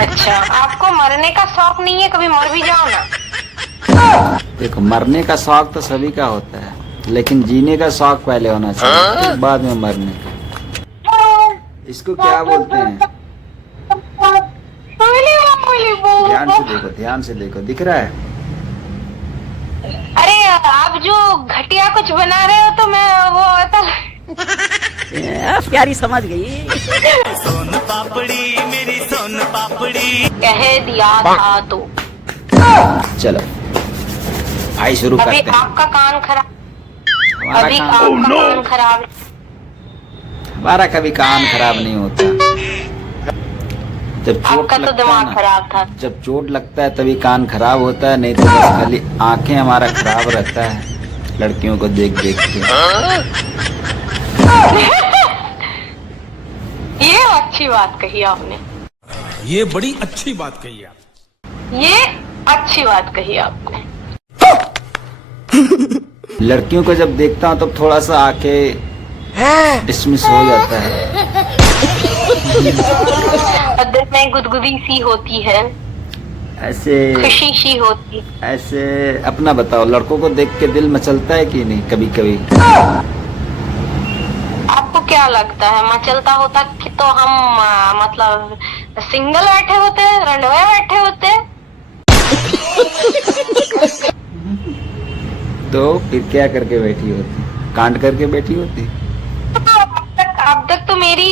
अच्छा, आपको मरने का शौक नहीं है? कभी मर भी जाओ ना। देखो, मरने का शौक तो सभी का होता है, लेकिन जीने का शौक पहले होना चाहिए, फिर बाद में मरने का। इसको क्या बोलते हैं? ध्यान से देखो, ध्यान से देखो, दिख रहा है? अरे आप जो घटिया कुछ बना रहे हो तो मैं वो तो प्यारी समझ गई। सोन पापड़ी मेरी सोन पापड़ी कह दिया था तो। चलो भाई, शुरू अभी करते हैं। आपका कान खराब, हमारा अभी कान, आपका कान खराब। हमारा कभी कान खराब नहीं होता। जब चोट आपका तो लगता है दिमाग ना, खराब था। जब चोट लगता है तभी कान खराब होता है, नहीं तो बस खाली आंखें हमारा खराब रहता है लड़कियों को देख देख के। ये अच्छी बात कही आपने, ये बड़ी अच्छी बात कही आप। ये अच्छी बात कही आपने। लड़कियों को जब देखता हूँ तब थोड़ा सा आंखें डिसमिस हो जाता है। दिल में गुदगुदी सी होती है, ऐसे खुशी सी होती। ऐसे अपना बताओ, लड़कों को देख के दिल मचलता है कि नहीं कभी कभी? आपको क्या लगता है मचलता होता कि तो हम मतलब सिंगल बैठे होते, रंडवे बैठे होते? तो फिर क्या करके बैठी होती? कांड करके बैठी होती? अब तक तो मेरी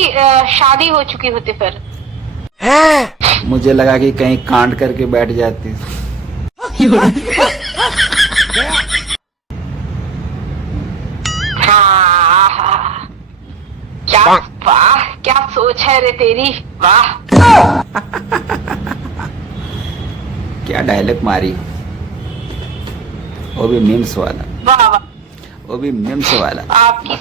शादी हो चुकी होती फिर। मुझे लगा कि कहीं कांड करके बैठ जाती। हाँ, क्या वाह, क्या सोच है रे तेरी, वाह। क्या डायलॉग मारी, वो भी मीम्स वाला, वाह वाह, वो भी मीम्स वाला। आपकी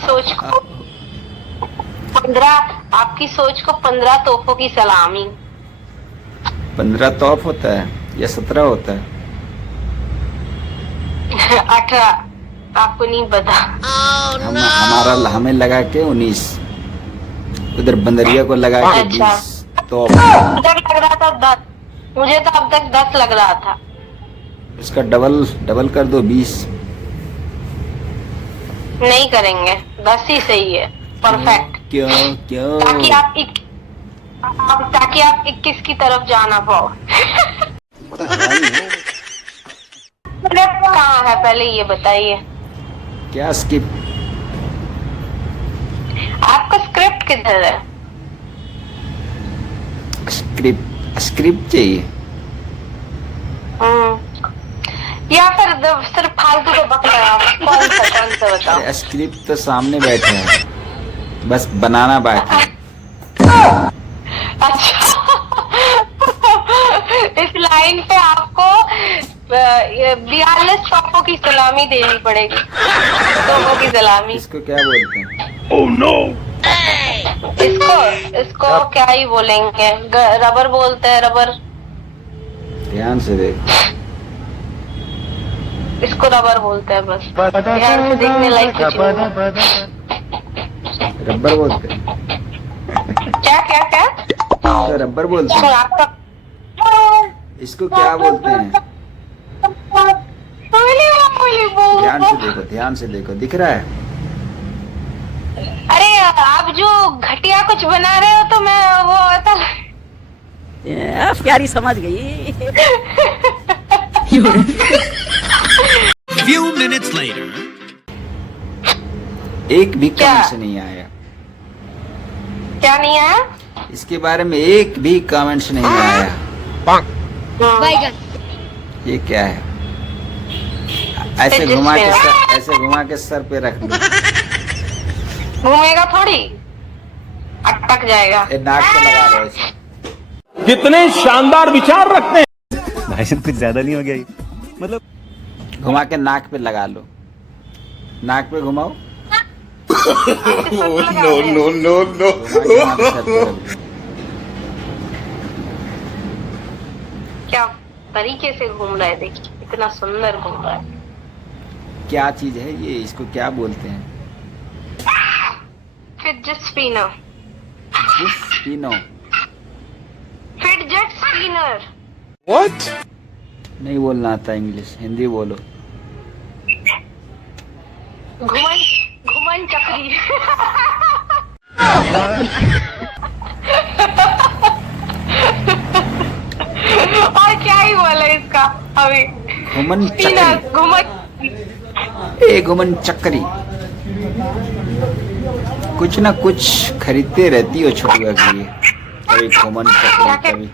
सोच को 15 तोपों की सलामी। 15 तौफ होता है या 17 होता है? 18, आपको नहीं पता? हमें लगा के 19, उधर बंदरिया को लगा के अच्छा। 20 तौफ। अब तक लग रहा था 10, मुझे तो अब तक 10 लग रहा था। इसका डबल कर दो, 20। नहीं करेंगे, 10 ही सही है, परफेक्ट। क्यों क्यों? ताकि आप 21 की तरफ जाना पाओ। कहाँ है पहले ये बताइए? क्या स्किप? आपका स्क्रिप्ट किधर है? स्क्रिप्ट चाहिए? या फिर सिर्फ फालतू को बक रहा हूँ? कौन सा बताओ? स्क्रिप्ट तो सामने बैठे हैं, बस बनाना बाकी है। अच्छा। इस लाइन पे आपको 42 तोपों की सलामी देनी पड़ेगी। तोपों की सलामी। इसको क्या बोलते हैं? इसको क्या ही बोलेंगे, रबर बोलते हैं, रबर। ध्यान से देख, इसको रबर बोलते हैं बस। ध्यान से देखने लायक कुछ नहीं है। रबर बोलते हैं? क्या क्या क्या? तो रबर बोलते हैं। आपका इसको क्या बोलते हैं? ध्यान से देखो, ध्यान से देखो, दिख रहा है? अरे आप जो घटिया कुछ बना रहे हो तो मैं वो तो प्यारी समझ गई। Few minutes later. एक भी क्या? कमेंट नहीं आया क्या नहीं है? इसके बारे में, एक भी कमेंट्स नहीं आया। ये क्या है? ऐसे घुमा के सर पे रख लो, घूमेगा थोड़ी, अटक जाएगा। ये नाक पे लगा लो ऐसे। कितने शानदार विचार रखते हैं। भाई साहब कुछ ज्यादा नहीं हो गया ये? मतलब घुमा के नाक पे लगा लो, नाक पे घुमाओ। No. क्या तरीके से घूम रहा है, देखिए इतना सुंदर घूम रहा है। क्या चीज है ये? इसको क्या बोलते हैं? Fidget spinner. Fidget spinner. नहीं बोलना आता इंग्लिश, हिंदी बोलो। घुमन घुमन चक्री। और क्या ही बोले इसका अभी। घुमन स्पिनर, चक्री, घुमन। ए घुमन चक्री। कुछ ना कुछ खरीदते रहती हो छोटुआ के लिए, कभी घुमन चक्री, कभी।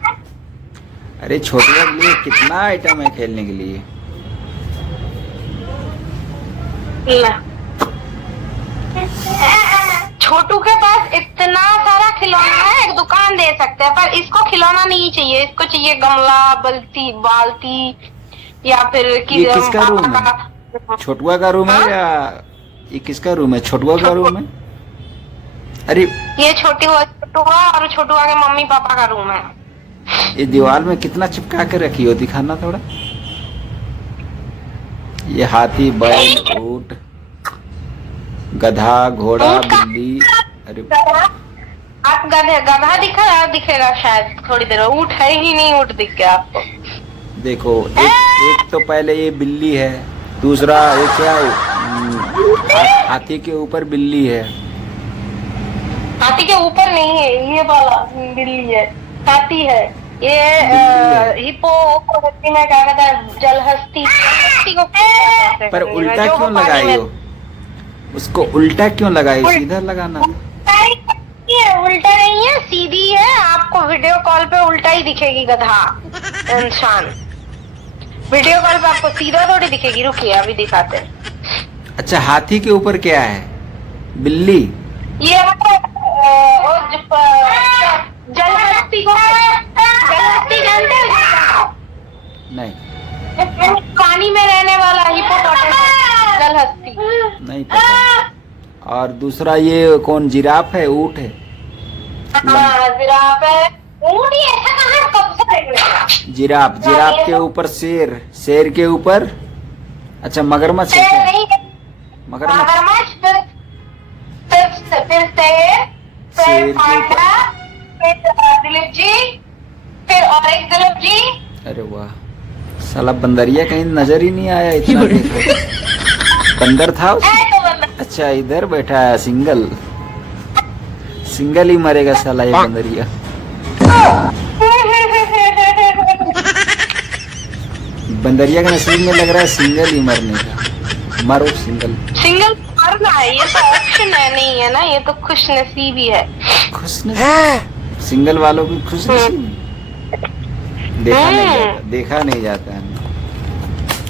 अरे छोटुआ के लिए कितना आइटम है खेलने के लिए। छोटू के पास इतना सारा खिलौना है, एक दुकान दे सकते हैं, पर इसको खिलौना नहीं चाहिए। इसको चाहिए गमला, बाल्टी या फिर ये किसका रूम है? छोटुआ का रूम है या ये किसका रूम है? छोटुआ का रूम है? अरे ये छोटुआ और छोटुआ के मम्मी पापा का रूम है। ये दीवार में कितना चिपका के रखी हो, दिखाना थोड़ा। ये हाथी, बैल, ऊंट, गधा, घोड़ा, बिल्ली। अरे आप गधा दिखेगा शायद थोड़ी देर में। ऊंट है ही नहीं, ऊंट दिख गया आपको। देखो एक तो पहले ये बिल्ली है, दूसरा ये क्या हाथी के ऊपर बिल्ली है। हाथी के ऊपर नहीं है, ये वाला बिल्ली है, हाथी है ये। हिप्पो में क्या कहता है, जलहस्ती को पर उल्टा क्यों लगाई हो उसको? उल्टा क्यों लगाई? सीधा लगाना था। उल्टा नहीं है, सीधी है। आपको वीडियो कॉल पे उल्टा ही दिखेगी गधा इंसान। वीडियो कॉल पे आपको सीधा थोड़ी दिखेगी। रुकिए अभी दिखाते हैं। अच्छा, हाथी के ऊपर क्या है? बिल्ली। ये जलहस्ती जानते हो? नहीं, पानी में रहने वाला हिप्पोपोटेमस, जलहस्ती। नहीं पता। और दूसरा ये कौन? जिराफ है, ऊंट है? हाँ, जिराफ है। ऊंट ही ऐसा कहाँ कब से देख जिराफ के ऊपर शेर, शेर के ऊपर अच्छा मगरमच्छ है क्या? नहीं, मगरमच्छ। फिर शेर के ऊपर। फिर दिलीप जी, फिर और एक दिलीप जी। अरे वाह, साला बंदरिया कहीं नजर ही नहीं आया इतना देखो। बंदर था अच्छा, इधर बैठा है। सिंगल ही मरेगा साला ये बंदरिया। बंदरिया के नसीब में लग रहा है सिंगल ही मरने का। मरो सिंगल मरना है, ये तो ऑप्शन है नहीं है ना, ये तो खुश नसीबी है। खुश नसीब, सिंगल वालों की खुश नसीबी देखा नहीं जाता है।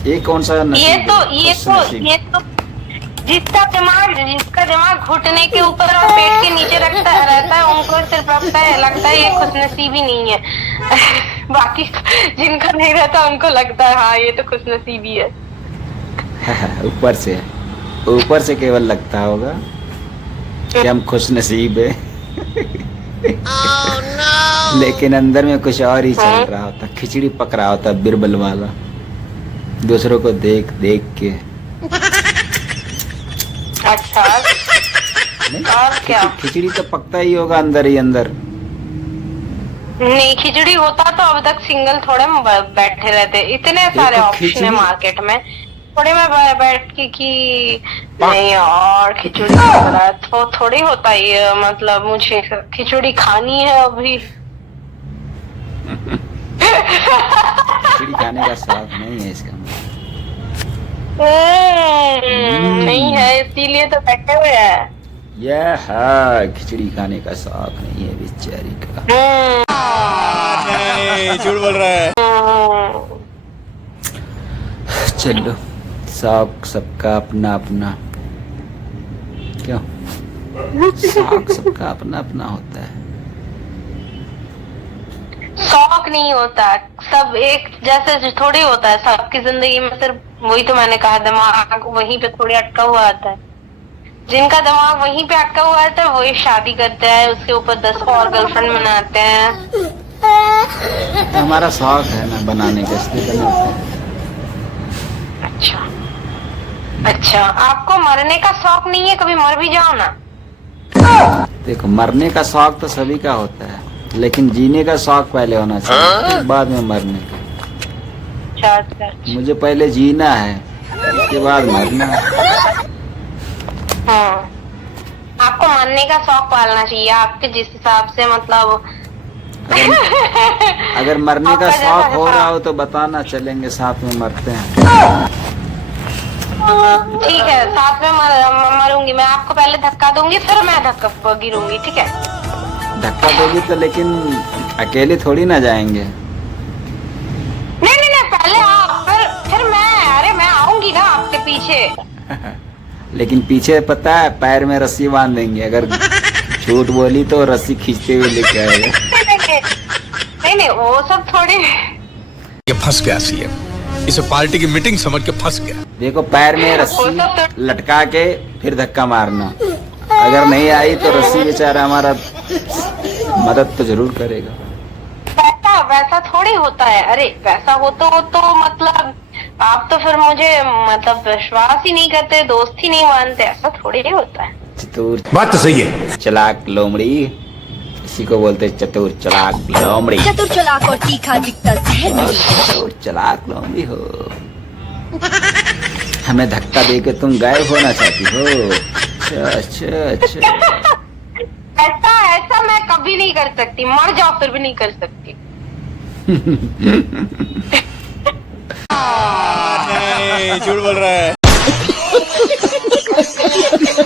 ये कौन सा नसीब? ये तो जिसका दिमाग घुटने के ऊपर और पेट के नीचे रहता है, उनको सिर्फ लगता है ये खुशनसीबी नहीं है। बाकी जिनका नहीं रहता उनको लगता है हाँ ये तो खुशनसीबी है। ऊपर से केवल लगता होगा कि हम खुश नसीब है। लेकिन अंदर में कुछ और ही चल रहा होता, खिचड़ी पक रहा होता बिरबल वाला, दूसरों को देख देख के। अच्छा, और क्या? खिचड़ी तो पकता ही होगा अंदर ही अंदर। नहीं, खिचड़ी होता तो अब तक सिंगल थोड़े में बैठे रहते। इतने सारे ऑप्शन है मार्केट में, थोड़े में बैठ के कि नहीं और खिचड़ी तो थोड़ी होता है। मतलब मुझे खिचड़ी खानी है अभी। खिचड़ी खाने का शौक नहीं है इसका। नहीं है, इसीलिए तो बैठे हुए हैं। यह खिचड़ी खाने का शौक नहीं है बेचारी का। नहीं, झूठ बोल रहा है। चलो, शौक सबका अपना अपना। क्यों? शौक सबका अपना अपना होता है। शौक नहीं होता, सब एक जैसे थोड़ी होता है। सबकी जिंदगी में सिर्फ वही तो मैंने कहा, दिमाग वहीं पे थोड़ी अटका हुआ आता है। जिनका दिमाग वहीं पे अटका हुआ आता है वही शादी करते हैं, उसके ऊपर 10 और गर्लफ्रेंड बनाते हैं। तो हमारा शौक है ना बनाने का, इसलिए बनाते हैं। अच्छा, आपको मरने का शौक नहीं है? कभी मर भी जाओ ना। देखो, मरने का शौक तो सभी का होता है, लेकिन जीने का शौक पहले होना चाहिए, बाद में मरने का। अच्छा अच्छा। मुझे पहले जीना है, उसके बाद मरना है। आपको मरने का शौक पालना चाहिए, आपके जिस हिसाब से मतलब अगर मरने का आपका शौक जैसा हो रहा हो तो बताना, चलेंगे साथ में मरते हैं। ठीक है, साथ में मरूंगी मैं। आपको पहले धक्का दूंगी, फिर मैं धक्का गिरूंगी, ठीक है? धक्का दोगी तो, लेकिन अकेले थोड़ी ना जाएंगे। नहीं नहीं नहीं, पहले आप, फिर मैं। अरे मैं आऊंगी ना आपके पीछे। लेकिन पीछे पता है पैर में रस्सी बांध देंगे, अगर झूठ बोली तो रस्सी खींचते हुए लेके आएगा। नहीं नहीं, वो सब थोड़ी। ये फंस गया सीएम, इसे पार्टी की मीटिंग समझ के फंस गया। देखो पैर में रस्सी लटका के फिर धक्का मारना, अगर नहीं आई तो रस्सी बेचारा हमारा मदद तो जरूर करेगा। वैसा थोड़ी होता है। अरे वैसा हो तो मतलब आप तो फिर मुझे मतलब विश्वास ही नहीं करते, दोस्त ही नहीं मानते, ऐसा थोड़ी ही होता है। चतुर बात तो सही है। चालाक लोमड़ी, इसी को बोलते चतुर चालाक लोमड़ी। चतुर चालाक और तीखा दिखता जहर नहीं। चतुर चालाक लोमड़ी हो। हमें धक्का देके तुम गायब होना चाहती हो? अच्छा अच्छा। ऐसा मैं कभी नहीं कर सकती, मर जाओ फिर भी नहीं कर सकती। झूठ बोल रहा है।